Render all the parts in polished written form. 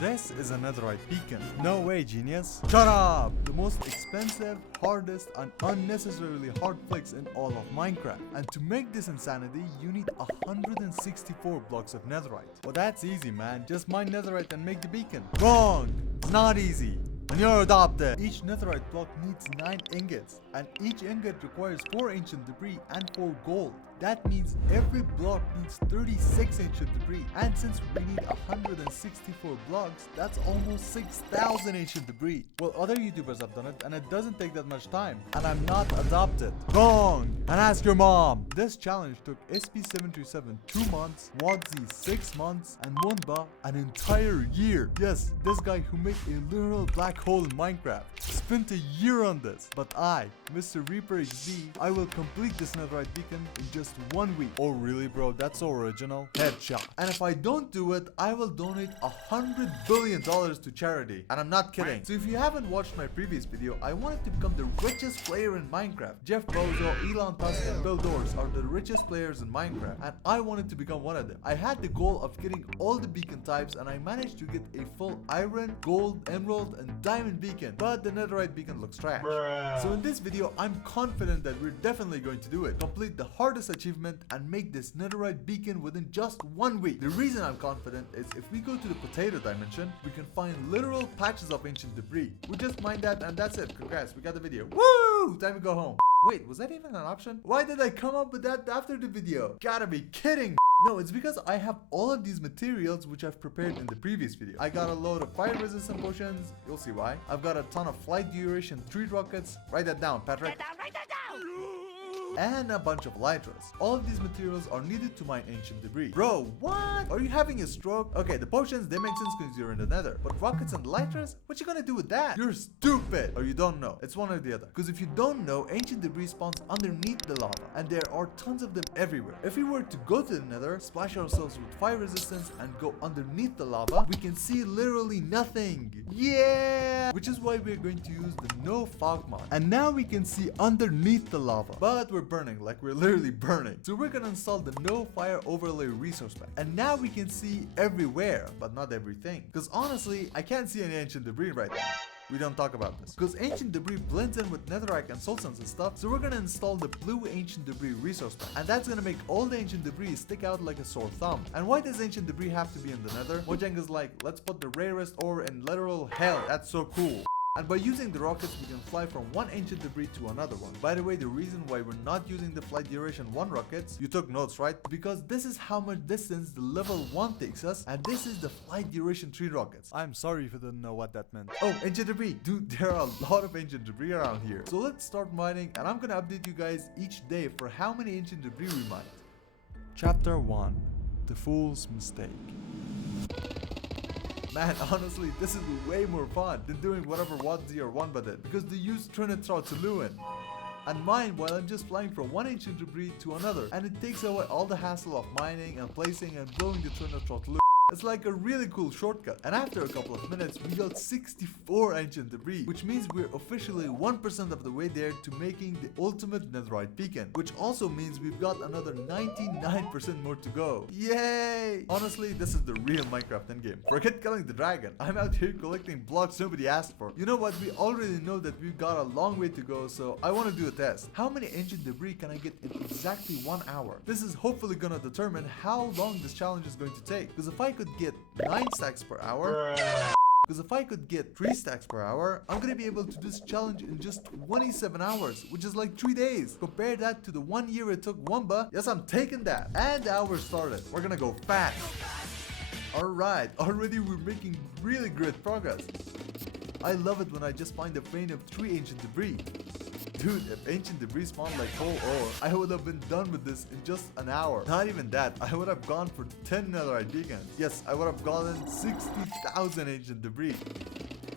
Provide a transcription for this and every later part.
This is a netherite beacon. No way, genius. Shut up! The most expensive, hardest, and unnecessarily hard flicks in all of Minecraft. And to make this insanity, you need 164 blocks of netherite. Well, that's easy, man. Just mine netherite and make the beacon. Wrong! It's not easy. And you're adopted. Each netherite block needs 9 ingots, and each ingot requires 4 ancient debris and 4 gold. That means every block needs 36 ancient debris, and since we need 164 blocks, that's almost 6,000 ancient debris. Well, other YouTubers have done it, and it doesn't take that much time. And I'm not adopted. Wrong! And ask your mom. This challenge took SP737 2 months, Wadzi 6 months, and Wunba an entire year. Yes, this guy who made a literal black hole in Minecraft spent a year on this. But I, MrReaperXD, I will complete this netherite beacon in just 1 week. Oh really, bro? That's so original. Headshot. And if I don't do it, I will donate $100 billion to charity. And I'm not kidding. So if you haven't watched my previous video, I wanted to become the richest player in Minecraft. Jeff Bezos, Elon Musk, and Bill Gates are the richest players in Minecraft, and I wanted to become one of them. I had the goal of getting all the beacon types, and I managed to get a full iron, gold, emerald, and diamond beacon. But the netherite beacon looks trash. So in this video, I'm confident that we're definitely going to do it. Complete the hardest achievement and make this netherite beacon within just 1 week. The reason I'm confident is if we go to the potato dimension, we can find literal patches of ancient debris. We just mine that and that's it. Congrats, we got the video. Woo! Time to go home. Wait, was that even an option? Why did I come up with that after the video? Gotta be kidding. No, it's because I have all of these materials which I've prepared in the previous video. I got a load of fire resistant potions. You'll see why. I've got a ton of flight duration 3 rockets. Write that down, Patrick. Write that down. And a bunch of elytras. All of these materials are needed to mine ancient debris. Bro, what? Are you having a stroke? Okay, the potions, they make sense because you're in the nether. But rockets and elytras? What you gonna do with that? You're stupid. Or you don't know. It's one or the other. Because if you don't know, ancient debris spawns underneath the lava. And there are tons of them everywhere. If we were to go to the nether, splash ourselves with fire resistance, and go underneath the lava, we can see literally nothing. Yeah! Which is why we're going to use the no fog mod. And now we can see underneath the lava. But we're burning, like we're literally burning. So we're gonna install the no fire overlay resource pack. And now we can see everywhere, but not everything. Because honestly, I can't see any ancient debris right now. We don't talk about this. Because ancient debris blends in with netherite and soul stones and stuff. So we're gonna install the blue ancient debris resource pack. And that's gonna make all the ancient debris stick out like a sore thumb. And why does ancient debris have to be in the nether? Mojang is like, let's put the rarest ore in literal hell. That's so cool. And by using the rockets, we can fly from one ancient debris to another one. By the way, the reason why we're not using the flight duration 1 rockets, you took notes, right? Because this is how much distance the level 1 takes us, and this is the flight duration 3 rockets. I'm sorry if you didn't know what that meant. Oh, ancient debris. Dude, there are a lot of ancient debris around here. So let's start mining, and I'm gonna update you guys each day for how many ancient debris we mined. Chapter 1. The Fool's Mistake. Man, honestly, this is way more fun than doing whatever Wadzi or Wunba did, because they use Trinitron and mine while I'm just flying from one ancient debris to another, and it takes away all the hassle of mining and placing and blowing the Trinitron. It's like a really cool shortcut. And after a couple of minutes, we got 64 ancient debris, which means we're officially 1% of the way there to making the ultimate netherite beacon, which also means we've got another 99% more to go. Yay! Honestly, this is the real Minecraft endgame. Forget killing the dragon. I'm out here collecting blocks nobody asked for. You know what? We already know that we've got a long way to go, so I want to do a test. How many ancient debris can I get in exactly 1 hour? This is hopefully gonna determine how long this challenge is going to take. Because if I could get 9 stacks per hour, because if I could get 3 stacks per hour, I'm gonna be able to do this challenge in just 27 hours, which is like 3 days. Compare that to the 1 year it took Wunba. Yes, I'm taking that. And the hour started. We're gonna go fast. Alright, already we're making really great progress. I love it when I just find a vein of 3 ancient debris. Dude, if ancient debris spawned like whole ore, I would have been done with this in just an hour. Not even that, I would have gone for 10 netherite beacons. Yes, I would have gotten 60,000 ancient debris.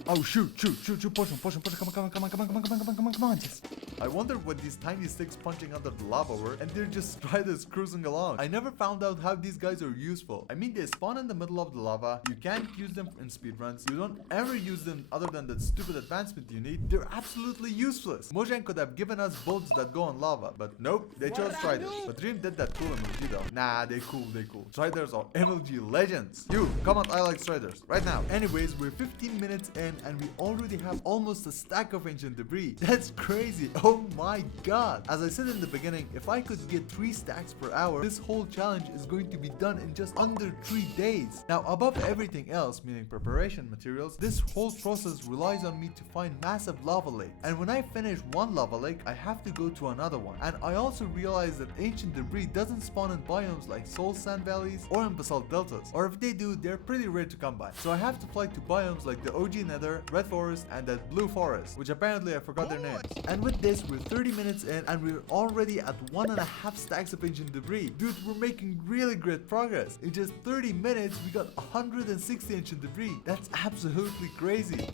Oh shoot, potion, come on, yes. I wondered what these tiny sticks punching under the lava were, and they're just striders cruising along. I never found out how these guys are useful. I mean, they spawn in the middle of the lava. You can't use them in speedruns. You don't ever use them other than that stupid advancement you need. They're absolutely useless. Mojang could have given us bolts that go on lava, but nope, they chose striders. But Dream did that cool MLG though. Nah, they cool. Striders are MLG legends. You, comment I like striders right now. Anyways, we're 15 minutes in and we already have almost a stack of ancient debris. That's crazy. Oh my god. As I said in the beginning, if I could get 3 stacks per hour, this whole challenge is going to be done in just under 3 days. Now, above everything else, meaning preparation materials, this whole process relies on me to find massive lava lakes. And when I finish one lava lake, I have to go to another one. And I also realized that ancient debris doesn't spawn in biomes like soul sand valleys or in basalt deltas, or if they do, they're pretty rare to come by. So I have to fly to biomes like the OG Nether, Red Forest, and that Blue Forest, which apparently I forgot their names. And with this, we're 30 minutes in and we're already at 1.5 stacks of ancient debris. Dude, we're making really great progress. In just 30 minutes, we got 160 ancient debris. That's absolutely crazy.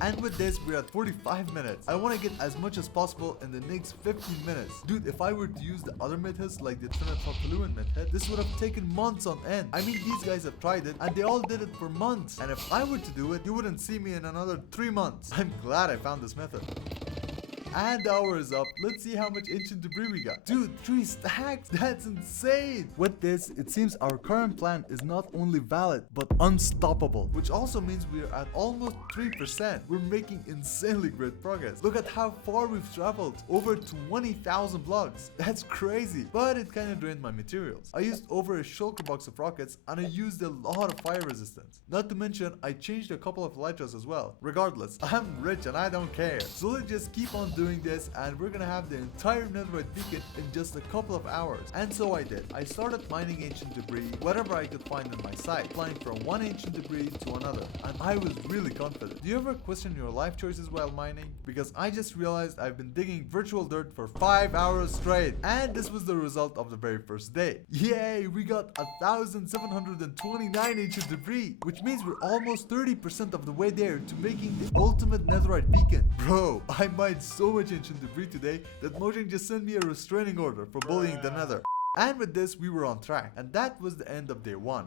And with this, we're at 45 minutes. I want to get as much as possible in the next 15 minutes. Dude, if I were to use the other methods like the Trinitropoluan method, this would have taken months on end. I mean, these guys have tried it and they all did it for months. And if I were to do it, you wouldn't see me in another 3 months. I'm glad I found this method. And the hour is up. Let's see how much ancient debris we got. Dude, 3 stacks? That's insane. With this, it seems our current plan is not only valid, but unstoppable. Which also means we're at almost 3%. We're making insanely great progress. Look at how far we've traveled. Over 20,000 blocks. That's crazy. But it kind of drained my materials. I used over a shulker box of rockets and I used a lot of fire resistance. Not to mention, I changed a couple of elytras as well. Regardless, I'm rich and I don't care. So let's just keep on doing this and we're gonna have the entire netherite beacon in just a couple of hours. And so I did. I started mining ancient debris wherever I could find on my site, flying from one ancient debris to another, and I was really confident. Do you ever question your life choices while mining? Because I just realized I've been digging virtual dirt for 5 hours straight, and this was the result of the very first day. Yay, we got 1,729 ancient debris, which means we're almost 30% of the way there to making the ultimate netherite beacon. Bro, I mined so much ancient debris today that Mojang just sent me a restraining order for bullying the nether. And with this, we were on track, and that was the end of day 1.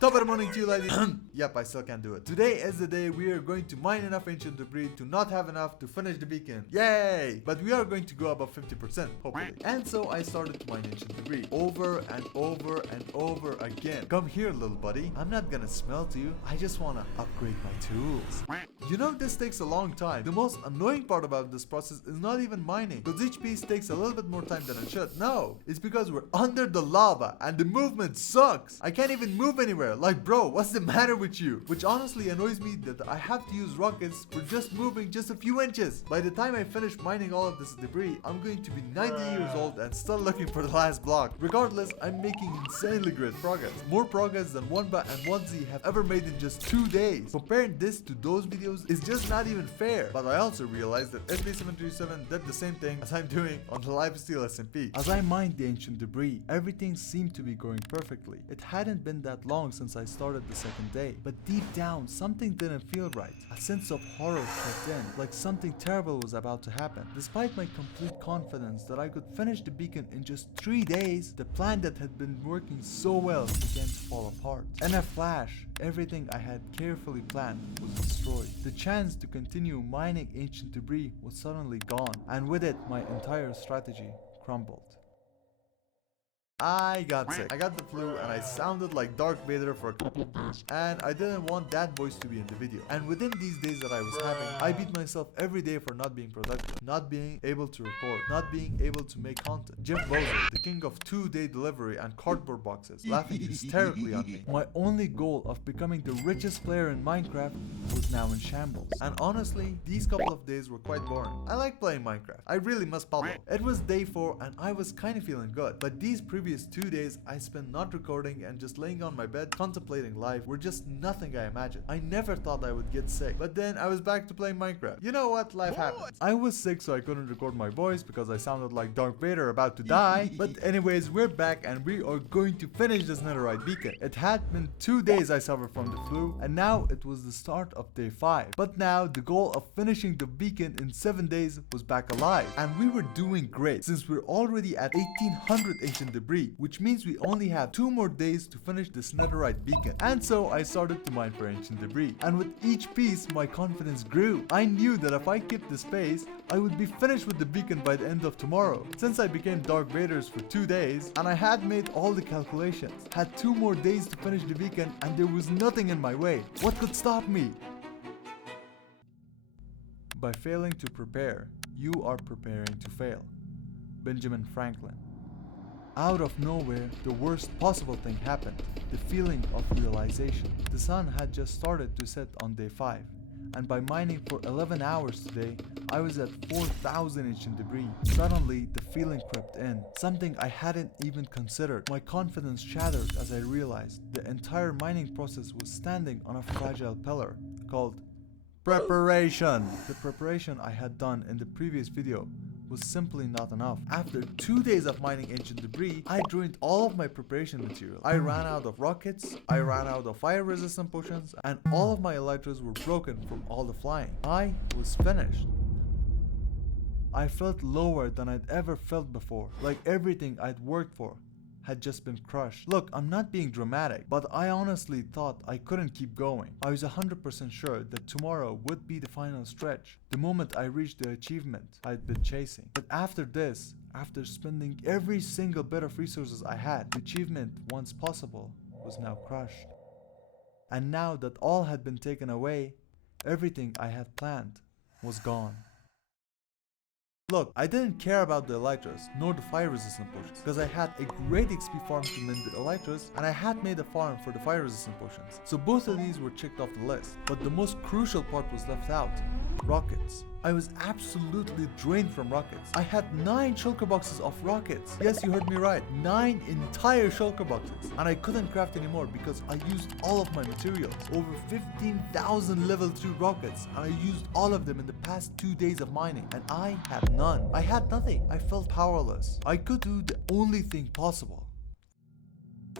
Top of the morning to you, ladies. Yep, I still can't do it. Today is the day we are going to mine enough ancient debris to not have enough to finish the beacon. Yay! But we are going to go above 50%, hopefully. And so I started to mine ancient debris over and over and over again. Come here, little buddy. I'm not gonna smell to you. I just wanna upgrade my tools. You know, this takes a long time. The most annoying part about this process is not even mining, because each piece takes a little bit more time than it should. No, it's because we're under the lava and the movement sucks. I can't even move anywhere. Like, bro, what's the matter with you? Which honestly annoys me that I have to use rockets for just moving just a few inches. By the time I finish mining all of this debris, I'm going to be 90 years old and still looking for the last block. Regardless, I'm making insanely great progress. More progress than Wonba and 1Z have ever made in just 2 days. Comparing this to those videos is just not even fair. But I also realized that SB737 did the same thing as I'm doing on the Lifesteal SMP. As I mined the ancient debris, everything seemed to be going perfectly. It hadn't been that long since I started the second day, but deep down something didn't feel right. A sense of horror crept in, like something terrible was about to happen. Despite my complete confidence that I could finish the beacon in just 3 days, the plan that had been working so well began to fall apart. In a flash, everything I had carefully planned was destroyed. The chance to continue mining ancient debris was suddenly gone, and with it my entire strategy crumbled. I got sick. I got the flu and I sounded like Darth Vader for a couple of days. And I didn't want that voice to be in the video. And within these days that I was having, I beat myself every day for not being productive, not being able to record, not being able to make content. Jeff Bozo, the king of 2-day delivery and cardboard boxes, laughing hysterically on me. My only goal of becoming the richest player in Minecraft was now in shambles. And honestly, these couple of days were quite boring. I like playing Minecraft. I really miss Pablo. It was day 4 and I was kind of feeling good. But these previous previous 2 days I spent not recording and just laying on my bed contemplating life were just nothing I imagined. I never thought I would get sick, but then I was back to playing Minecraft. You know what? Life happens. I was sick, so I couldn't record my voice because I sounded like Darth Vader about to die. But anyways, we're back and we are going to finish this Netherite beacon. It had been 2 days I suffered from the flu, and now it was the start of day 5. But now the goal of finishing the beacon in 7 days was back alive, and we were doing great since we're already at 1800 ancient debris, which means we only have 2 more days to finish this Netherite beacon. And so I started to mine for ancient debris, and with each piece my confidence grew. I knew that if I kept this pace, I would be finished with the beacon by the end of tomorrow. Since I became Dark Vaders for 2 days and I had made all the calculations, had 2 more days to finish the beacon, and there was nothing in my way. What could stop me? By failing to prepare, you are preparing to fail. Benjamin Franklin. Out of nowhere, the worst possible thing happened. The feeling of realization. The sun had just started to set on day 5, and by mining for 11 hours today, I was at 4,000 ancient debris. Suddenly, the feeling crept in, something I hadn't even considered. My confidence shattered as I realized the entire mining process was standing on a fragile pillar called preparation. The preparation I had done in the previous video was simply not enough. After 2 days of mining ancient debris, I ruined all of my preparation material. I ran out of rockets, I ran out of fire resistant potions, and all of my elytras were broken from all the flying. I was finished. I felt lower than I'd ever felt before, like everything I'd worked for had just been crushed. Look, I'm not being dramatic, but I honestly thought I couldn't keep going. I was 100% sure that tomorrow would be the final stretch, the moment I reached the achievement I'd been chasing. But after this, after spending every single bit of resources I had, the achievement, once possible, was now crushed. And now that all had been taken away, everything I had planned was gone. Look, I didn't care about the elytras nor the fire resistant potions because I had a great XP farm to mint the elytras, and I had made a farm for the fire resistant potions. So both of these were checked off the list. But the most crucial part was left out: rockets. I was absolutely drained from rockets. I had 9 shulker boxes of rockets. Yes, you heard me right. 9 entire shulker boxes. And I couldn't craft anymore because I used all of my materials. Over 15,000 level 2 rockets, and I used all of them in the past 2 days of mining. And I had none. I had nothing. I felt powerless. I could do the only thing possible: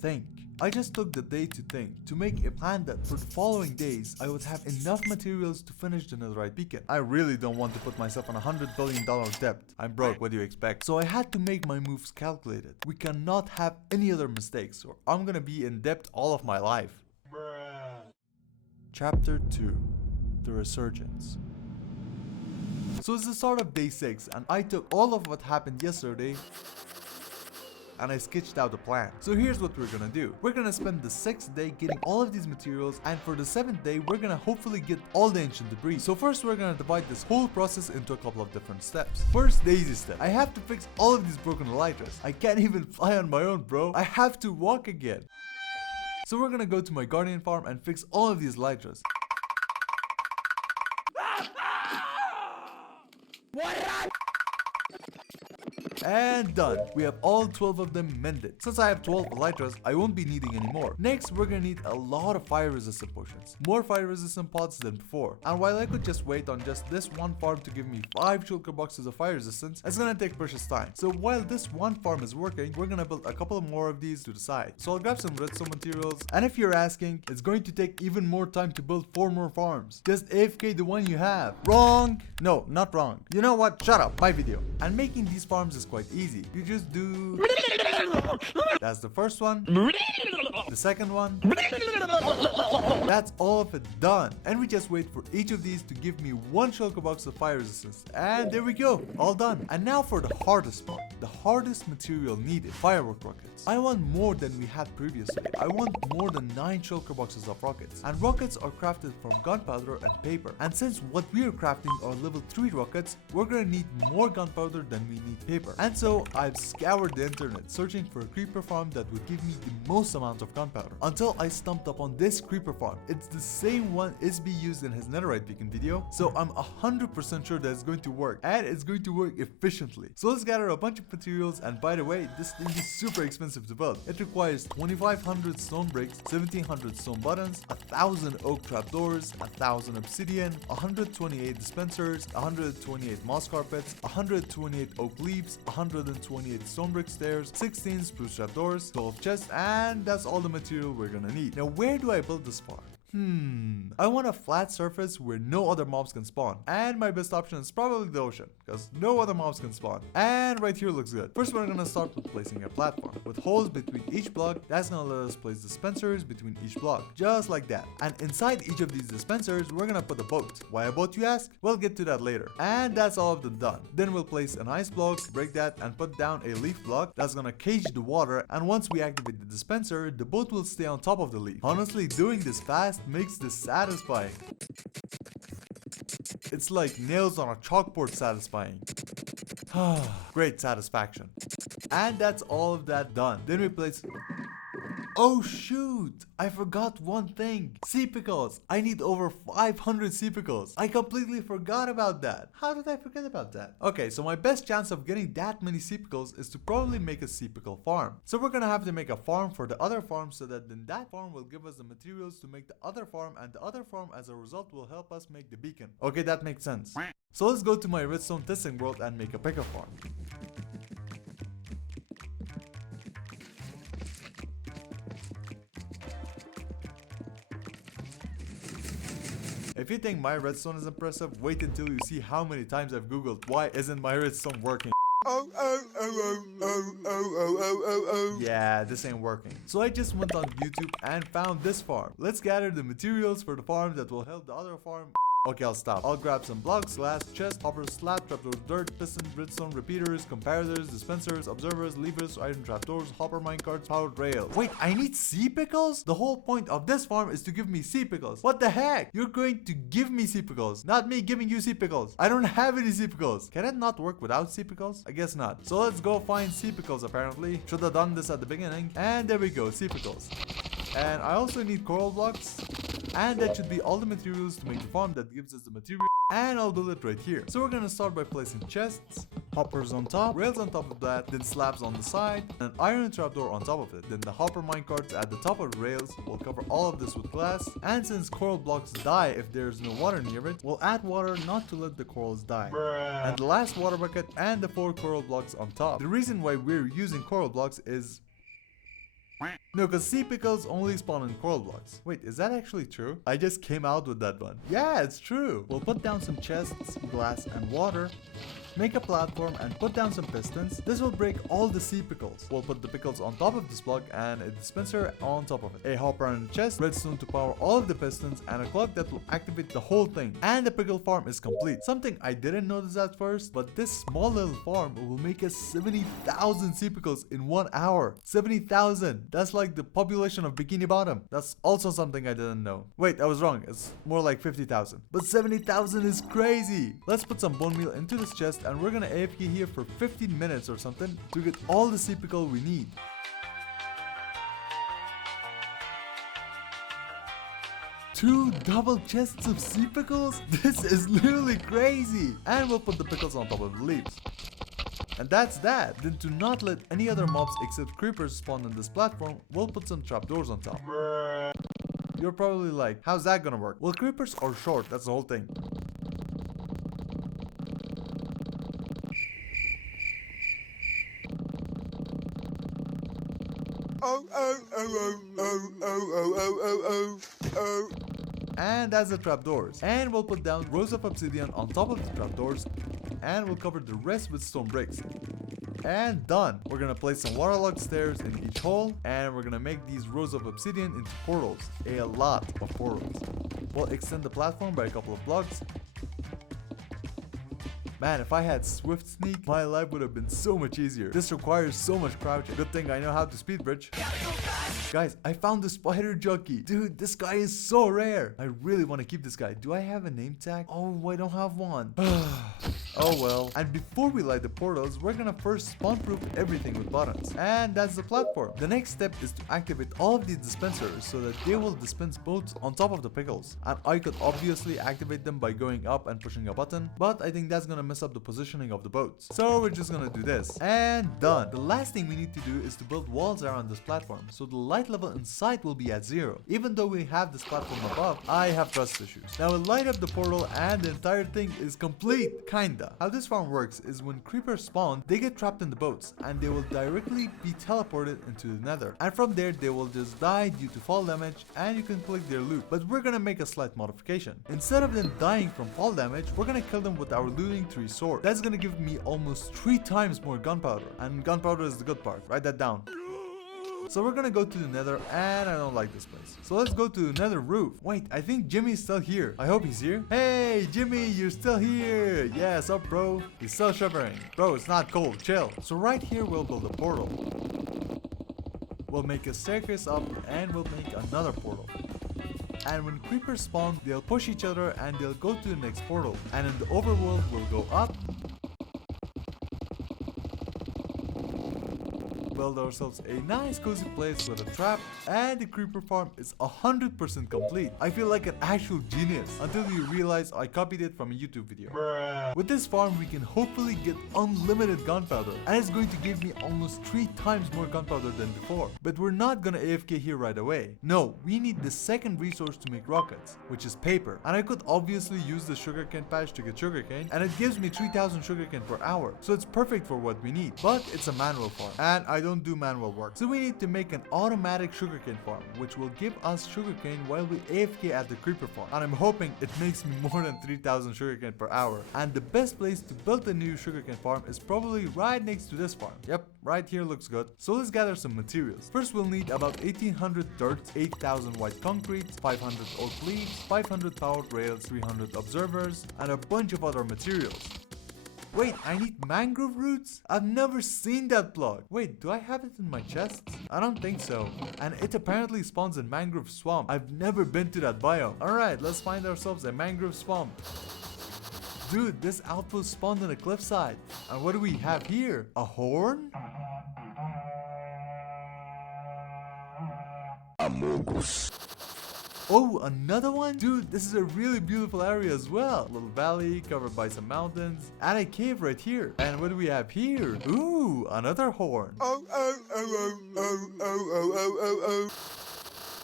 think. I just took the day to think, to make a plan that for the following days I would have enough materials to finish the Netherite beacon. I really don't want to put myself on $100 billion debt. I'm broke, what do you expect? So I had to make my moves calculated. We cannot have any other mistakes, or I'm gonna be in debt all of my life. Chapter 2: The Resurgence. So it's the start of day 6, and I took all of what happened yesterday and I sketched out a plan. So here's what we're gonna do. We're gonna spend the 6th day getting all of these materials, and for the 7th day we're gonna hopefully get all the ancient debris. So first we're gonna divide this whole process into a couple of different steps. First, the easy step. I have to fix all of these broken elytras. I can't even fly on my own, bro. I have to walk again. So we're gonna go to my guardian farm and fix all of these elytras. And done. We have all 12 of them mended. Since I have 12 elytras, I won't be needing any more. Next, we're gonna need a lot of fire resistant potions. More fire resistant pots than before. And while I could just wait on just this one farm to give me 5 shulker boxes of fire resistance, it's gonna take precious time. So while this one farm is working, we're gonna build a couple more of these to the side. So I'll grab some redstone materials. And if you're asking, it's going to take even more time to build 4 more farms. Just AFK the one you have. Wrong! No, not wrong. You know what? Shut up. My video. And making these farms is quite easy. You just do... That's the first one. The second one. That's all of it done. And we just wait for each of these to give me 1 shulker box of fire resistance. And there we go. All done. And now for the hardest part. The hardest material needed. Firework rockets. I want more than we had previously. I want more than 9 shulker boxes of rockets. And rockets are crafted from gunpowder and paper. And since what we are crafting are level 3 rockets, we're gonna need more gunpowder than we need paper. And so I've scoured the internet searching for a creeper farm that would give me the most amount of gunpowder. gunpowder until I stumped upon this creeper farm. It's the same one Isby used in his Netherite beacon video, so I'm 100% sure that it's going to work, and it's going to work efficiently. So let's gather a bunch of materials, and by the way, this thing is super expensive to build. It requires 2500 stone bricks, 1700 stone buttons, 1000 oak trapdoors, 1000 obsidian, 128 dispensers, 128 moss carpets, 128 oak leaves, 128 stone brick stairs, 16 spruce trapdoors, 12 chests, and that's all the material we're gonna need. Now, where do I build this farm? I want a flat surface where no other mobs can spawn, and my best option is probably the ocean, because no other mobs can spawn. And right here looks good. First, we're gonna start with placing a platform with holes between each block. That's gonna let us place dispensers between each block, just like that. And inside each of these dispensers, we're gonna put a boat. Why a boat, you ask? We'll get to that later. And that's all of them done. Then we'll place an ice block, break that, and put down a leaf block that's gonna cage the water. And once we activate the dispenser, the boat will stay on top of the leaf. Honestly, doing this fast makes this satisfying. It's like nails on a chalkboard satisfying. Great satisfaction. And that's all of that done. Then we place... Oh shoot! I forgot one thing. Sea pickles. I need over 500 sea pickles. I completely forgot about that. How did I forget about that? Okay, so my best chance of getting that many sea pickles is to probably make a sea pickle farm. So we're gonna have to make a farm for the other farm, so that then that farm will give us the materials to make the other farm, and the other farm as a result will help us make the beacon. Okay, that makes sense. So let's go to my redstone testing world and make a pickle farm. If you think my redstone is impressive, wait until you see how many times I've googled why isn't my redstone working. Yeah, this ain't working. So I just went on YouTube and found this farm. Let's gather the materials for the farm that will help the other farm. Okay, I'll stop. I'll grab some blocks, glass, chest, hoppers, slab, trapdoors, dirt, piston, redstone, repeaters, comparators, dispensers, observers, levers, iron trapdoors, hopper minecarts, powered rails. Wait, I need sea pickles? The whole point of this farm is to give me sea pickles. What the heck? You're going to give me sea pickles, not me giving you sea pickles. I don't have any sea pickles. Can it not work without sea pickles? I guess not. So let's go find sea pickles apparently. Should have done this at the beginning. And there we go, sea pickles. And I also need coral blocks. And that should be all the materials to make the farm that gives us the material. And I'll build it right here. So we're gonna start by placing chests, hoppers on top, rails on top of that, then slabs on the side, and an iron trapdoor on top of it. Then the hopper minecarts at the top of the rails. We'll cover all of this with glass. And since coral blocks die if there's no water near it, we'll add water not to let the corals die. And the last water bucket and the 4 coral blocks on top. The reason why we're using coral blocks is... No, because sea pickles only spawn in coral blocks. Wait, is that actually true? I just came out with that one. Yeah, it's true. We'll put down some chests, glass, and water. Make a platform and put down some pistons. This will break all the sea pickles. We'll put the pickles on top of this block and a dispenser on top of it. A hopper and a chest, redstone to power all of the pistons, and a clock that will activate the whole thing. And the pickle farm is complete. Something I didn't notice at first, but this small little farm will make us 70,000 sea pickles in 1 hour. 70,000. That's like the population of Bikini Bottom. That's also something I didn't know. Wait, I was wrong. It's more like 50,000. But 70,000 is crazy. Let's put some bone meal into this chest, and we're gonna AFK here for 15 minutes or something to get all the sea pickle we need. Two double chests of sea pickles? This is literally crazy! And we'll put the pickles on top of the leaves. And that's that. Then to not let any other mobs except creepers spawn on this platform, we'll put some trapdoors on top. You're probably like, how's that gonna work? Well, creepers are short, that's the whole thing. And that's the trapdoors. And we'll put down rows of obsidian on top of the trapdoors. And we'll cover the rest with stone bricks. And done. We're gonna place some waterlogged stairs in each hole. And we're gonna make these rows of obsidian into portals. A lot of portals. We'll extend the platform by a couple of blocks. Man, if I had Swift Sneak, my life would have been so much easier. This requires so much crouching. Good thing I know how to speed bridge. Guys, I found the spider jockey. Dude, this guy is so rare. I really want to keep this guy. Do I have a name tag? Oh, I don't have one. Oh well. And before we light the portals, we're gonna first spawn proof everything with buttons. And that's the platform. The next step is to activate all of these dispensers so that they will dispense boats on top of the pickles. And I could obviously activate them by going up and pushing a button, but I think that's gonna mess up the positioning of the boats. So we're just gonna do this. And done. The last thing we need to do is to build walls around this platform, so the light level inside will be at 0. Even though we have this platform above, I have trust issues. Now we'll light up the portal and the entire thing is complete, kinda. How this farm works is when creepers spawn, they get trapped in the boats and they will directly be teleported into the nether. And from there, they will just die due to fall damage and you can collect their loot. But we're gonna make a slight modification. Instead of them dying from fall damage, we're gonna kill them with our looting tree sword. That's gonna give me almost 3 times more gunpowder. And gunpowder is the good part. Write that down. So we're gonna go to the nether and I don't like this place. So let's go to the nether roof. Wait, I think Jimmy's still here. I hope he's here. Hey, Jimmy, you're still here. Yes, up bro. He's still shivering. Bro, it's not cold. Chill. So right here we'll build a portal. We'll make a staircase up and we'll make another portal. And when creepers spawn, they'll push each other and they'll go to the next portal. And in the overworld, we'll go up, build ourselves a nice cozy place with a trap, and the creeper farm is 100% complete. I feel like an actual genius until you realize I copied it from a YouTube video. With this farm we can hopefully get unlimited gunpowder, and it's going to give me almost 3 times more gunpowder than before. But we're not gonna AFK here right away. No, we need the second resource to make rockets, which is paper. And I could obviously use the sugarcane patch to get sugarcane, and it gives me 3000 sugarcane per hour, so it's perfect for what we need. But it's a manual farm and I don't do manual work, so we need to make an automatic sugarcane farm which will give us sugarcane while we AFK at the creeper farm, and I'm hoping it makes me more than 3000 sugarcane per hour. And the best place to build a new sugarcane farm is probably right next to this farm. Yep, right here looks good. So let's gather some materials. First we'll need about 1800 dirt, 8000 white concrete, 500 oak leaves, 500 powered rails, 300 observers, and a bunch of other materials. Wait, I need mangrove roots? I've never seen that block. Wait, do I have it in my chest? I don't think so. And it apparently spawns in mangrove swamp. I've never been to that biome. Alright, let's find ourselves a mangrove swamp. Dude, this outpost spawned on a cliffside. And what do we have here? A horn? Amogus. Oh, another one? Dude, this is a really beautiful area as well. A little valley covered by some mountains and a cave right here. And what do we have here? Ooh, another horn.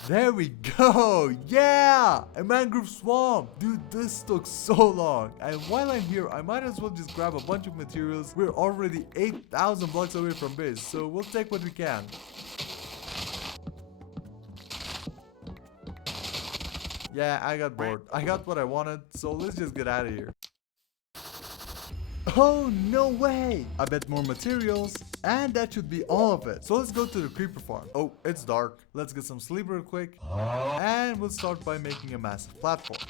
There we go. Yeah, a mangrove swamp. Dude, this took so long. And while I'm here, I might as well just grab a bunch of materials. We're already 8000 blocks away from base, so we'll take what we can. Yeah, I got bored. I got what I wanted, so let's just get out of here. Oh, no way! I bet more materials, and that should be all of it. So let's go to the creeper farm. Oh, it's dark. Let's get some sleep real quick. And we'll start by making a massive platform.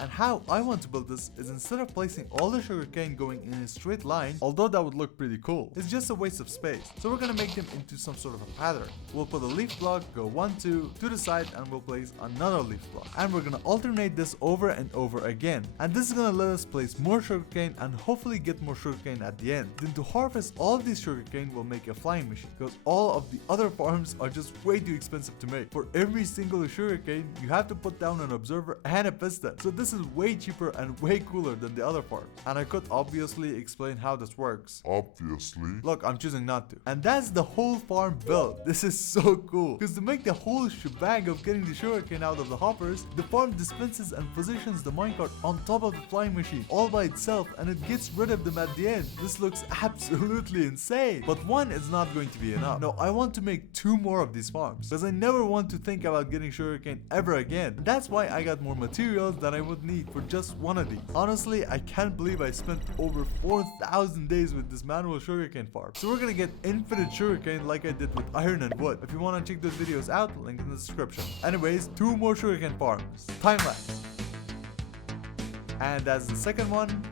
And how I want to build this is instead of placing all the sugarcane going in a straight line, although that would look pretty cool, it's just a waste of space. So we're gonna make them into some sort of a pattern. We'll put a leaf block, go 1, 2 to the side, and we'll place another leaf block. And we're gonna alternate this over and over again. And this is gonna let us place more sugarcane and hopefully get more sugarcane at the end. Then to harvest all of this sugarcane, we'll make a flying machine, because all of the other farms are just way too expensive to make. For every single sugarcane, you have to put down an observer and a piston. So this is way cheaper and way cooler than the other farms. And I could obviously explain how this works. Obviously. Look, I'm choosing not to. And that's the whole farm built. This is so cool. Because to make the whole shebang of getting the sugarcane out of the hoppers, the farm dispenses and positions the minecart on top of the flying machine all by itself, and it gets rid of them at the end. This looks absolutely insane. But one is not going to be enough. No, I want to make 2 more of these farms, because I never want to think about getting sugarcane ever again. And that's why I got more materials than I would need for just one of these. Honestly, I can't believe I spent over 4,000 days with this manual sugarcane farm. So we're gonna get infinite sugarcane like I did with iron and wood. If you want to check those videos out, link in the description. Anyways, 2 more sugarcane farms. Time lapse. And that's the second one.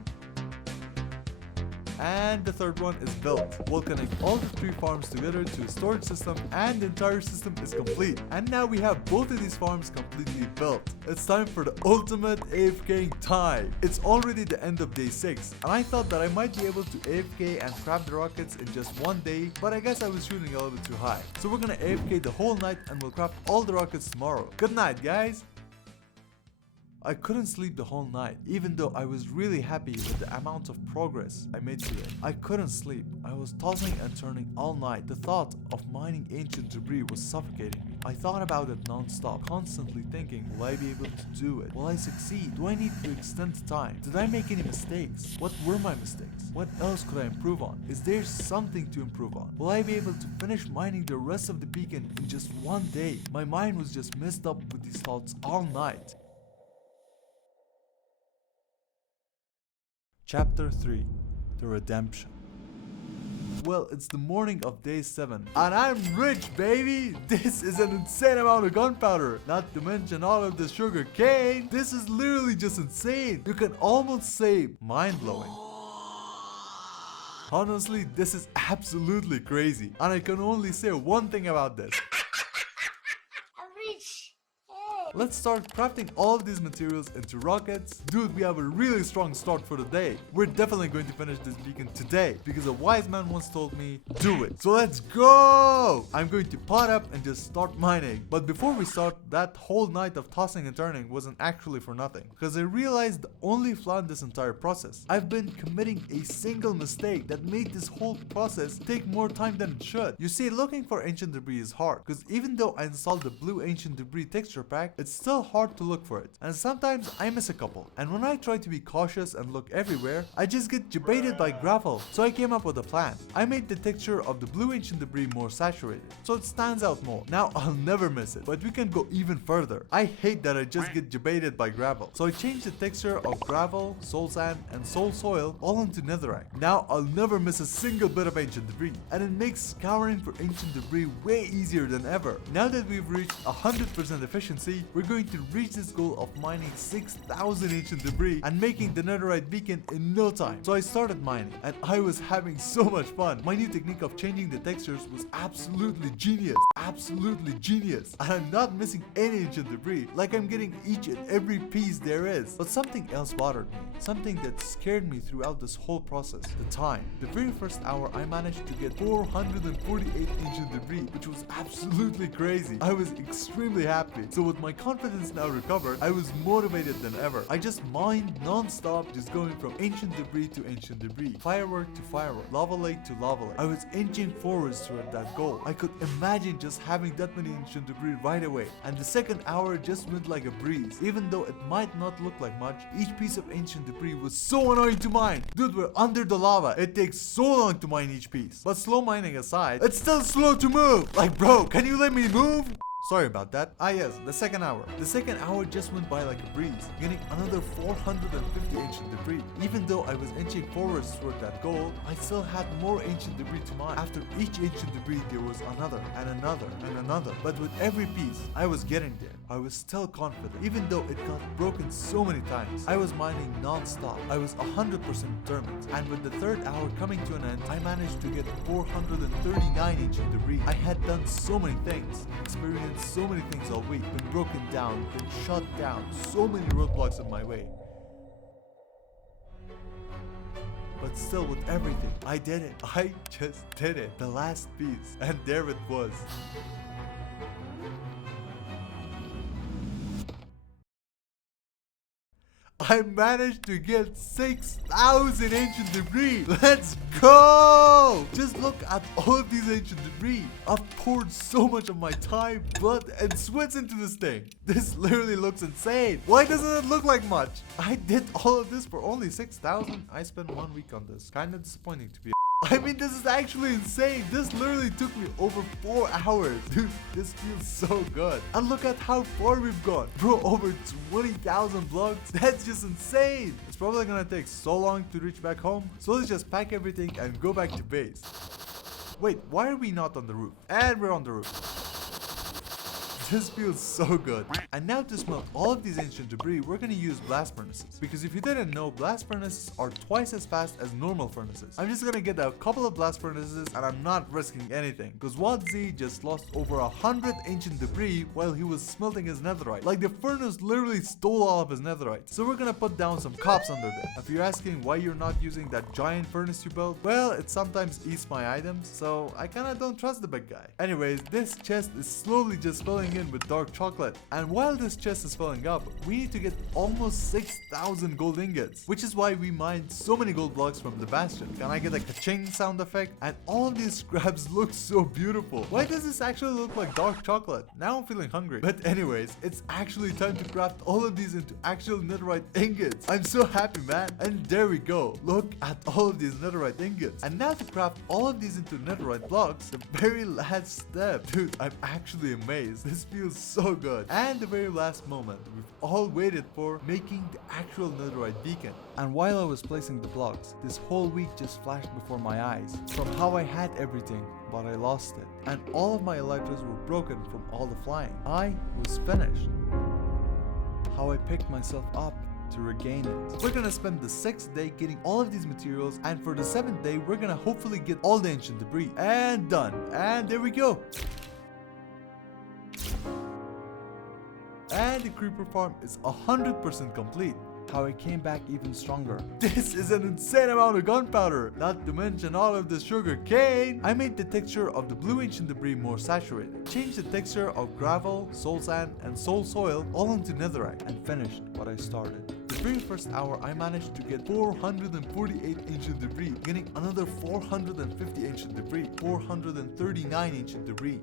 and the third one is built. We'll connect all the 3 farms together to a storage system, and the entire system is complete. And now we have both of these farms completely built. It's time for the ultimate AFKing time. It's already the end of day 6, and I thought that I might be able to AFK and craft the rockets in just one day, but I guess I was shooting a little bit too high. So we're gonna AFK the whole night and we'll craft all the rockets tomorrow. Good night, guys! I couldn't sleep the whole night, even though I was really happy with the amount of progress I made today. I couldn't sleep. I was tossing and turning all night. The thought of mining ancient debris was suffocating me. I thought about it non-stop, constantly thinking, will I be able to do it? Will I succeed? Do I need to extend time? Did I make any mistakes? What were my mistakes? What else could I improve on? Is there something to improve on? Will I be able to finish mining the rest of the beacon in just one day? My mind was just messed up with these thoughts all night. Chapter 3, The Redemption. Well, it's the morning of day 7, and I'm rich, baby! This is an insane amount of gunpowder, not to mention all of the sugar cane. This is literally just insane. You can almost say mind-blowing. Honestly, this is absolutely crazy, and I can only say one thing about this. Let's start crafting all of these materials into rockets. Dude, we have a really strong start for the day. We're definitely going to finish this beacon today because a wise man once told me, do it. So let's go! I'm going to pot up and just start mining. But before we start, that whole night of tossing and turning wasn't actually for nothing, because I realized the only flaw in this entire process. I've been committing a single mistake that made this whole process take more time than it should. You see, looking for ancient debris is hard, because even though I installed the blue ancient debris texture pack, it's still hard to look for it, and sometimes I miss a couple. And when I try to be cautious and look everywhere, I just get debated by gravel. So I came up with a plan. I made the texture of the blue ancient debris more saturated, so it stands out more. Now I'll never miss it, but we can go even further. I hate that I just get debated by gravel, so I changed the texture of gravel, soul sand, and soul soil all into netherite. Now I'll never miss a single bit of ancient debris, and it makes scouring for ancient debris way easier than ever. Now that we've reached 100% efficiency, we're going to reach this goal of mining 6,000 ancient debris and making the netherite beacon in no time. So I started mining, and I was having so much fun. My new technique of changing the textures was absolutely genius. Absolutely genius. And I'm not missing any ancient debris, like I'm getting each and every piece there is. But something else bothered me. Something that scared me throughout this whole process. The time. The very first hour I managed to get 448 ancient debris, which was absolutely crazy. I was extremely happy. So with my confidence now recovered, I was motivated than ever. I just mined non-stop, just going from ancient debris to ancient debris, firework to firework, lava lake to lava lake. I was inching forwards toward that goal. I could imagine just having that many ancient debris right away, and the second hour just went like a breeze. Even though it might not look like much, each piece of ancient debris was so annoying to mine. Dude, we're under the lava. It takes so long to mine each piece. But slow mining aside, it's still slow to move. Like, bro, can you let me move? Sorry about that. Ah yes, the second hour. The second hour just went by like a breeze, getting another 450 ancient debris. Even though I was inching forwards toward that goal, I still had more ancient debris to mine. After each ancient debris, there was another, and another, and another. But with every piece, I was getting there. I was still confident, even though it got broken so many times. I was mining non-stop. I was 100% determined. And with the third hour coming to an end, I managed to get 439 ancient debris. I had done so many things, experienced so many things all week, been broken down, been shut down, so many roadblocks in my way. But still, with everything, I did it. I just did it. The last piece, and there it was. I managed to get 6,000 ancient debris. Let's go! Just look at all of these ancient debris. I've poured so much of my time, blood, and sweat into this thing. This literally looks insane. Why doesn't it look like much? I did all of this for only 6,000. I spent 1 week on this. Kinda disappointing to be. I mean, this is actually insane. This literally took me over 4 hours. Dude, this feels so good. And look at how far we've gone. Bro, over 20,000 blocks. That's just insane. It's probably gonna take so long to reach back home. So let's just pack everything and go back to base. Wait, why are we not on the roof? And we're on the roof. This feels so good. And now to smelt all of these ancient debris, we're gonna use blast furnaces. Because if you didn't know, blast furnaces are twice as fast as normal furnaces. I'm just gonna get a couple of blast furnaces and I'm not risking anything. Because Wadzi just lost over 100 ancient debris while he was smelting his netherite. Like the furnace literally stole all of his netherite. So we're gonna put down some cops under there. If you're asking why you're not using that giant furnace you built, well, it sometimes eats my items, so I kinda don't trust the big guy. Anyways, this chest is slowly just filling in with dark chocolate. And while this chest is filling up, we need to get almost 6,000 gold ingots, which is why we mined so many gold blocks from the bastion. Can I get a ka-ching sound effect? And all of these scraps look so beautiful. Why does this actually look like dark chocolate? Now I'm feeling hungry. But anyways, it's actually time to craft all of these into actual netherite ingots. I'm so happy, man. And there we go. Look at all of these netherite ingots. And now to craft all of these into netherite blocks, the very last step. Dude, I'm actually amazed. This feels so good. And the very last moment we've all waited for, making the actual netherite beacon. And while I was placing the blocks, this whole week just flashed before my eyes. From how I had everything, but I lost it. And all of my elytras were broken from all the flying. I was finished. How I picked myself up to regain it. We're gonna spend the 6th day getting all of these materials, and for the 7th day we're gonna hopefully get all the ancient debris. And done. And there we go. And the creeper farm is 100% complete. How I came back even stronger. This is an insane amount of gunpowder, not to mention all of the sugar cane. I made the texture of the blue ancient debris more saturated, changed the texture of gravel, soul sand, and soul soil all into netherite, and finished what I started. The very first hour I managed to get 448 ancient debris, getting another 450 ancient debris, 439 ancient debris.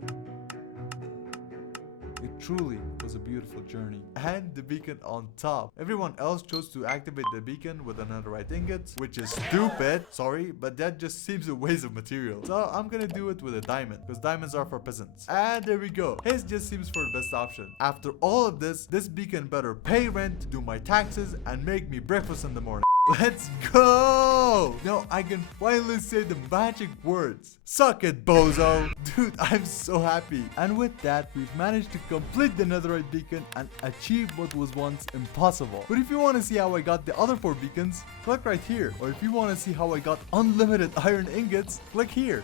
It truly was a beautiful journey. And the beacon on top. Everyone else chose to activate the beacon with a netherite ingot, which is stupid. Sorry, but that just seems a waste of material. So I'm gonna do it with a diamond, because diamonds are for peasants. And there we go. His just seems for the best option. After all of this beacon better pay rent, do my taxes, and make me breakfast in the morning. Let's go! Now I can finally say the magic words. Suck it, bozo! Dude, I'm so happy. And with that, we've managed to complete the netherite beacon and achieve what was once impossible. But if you want to see how I got the other 4 beacons, click right here. Or if you want to see how I got unlimited iron ingots, click here.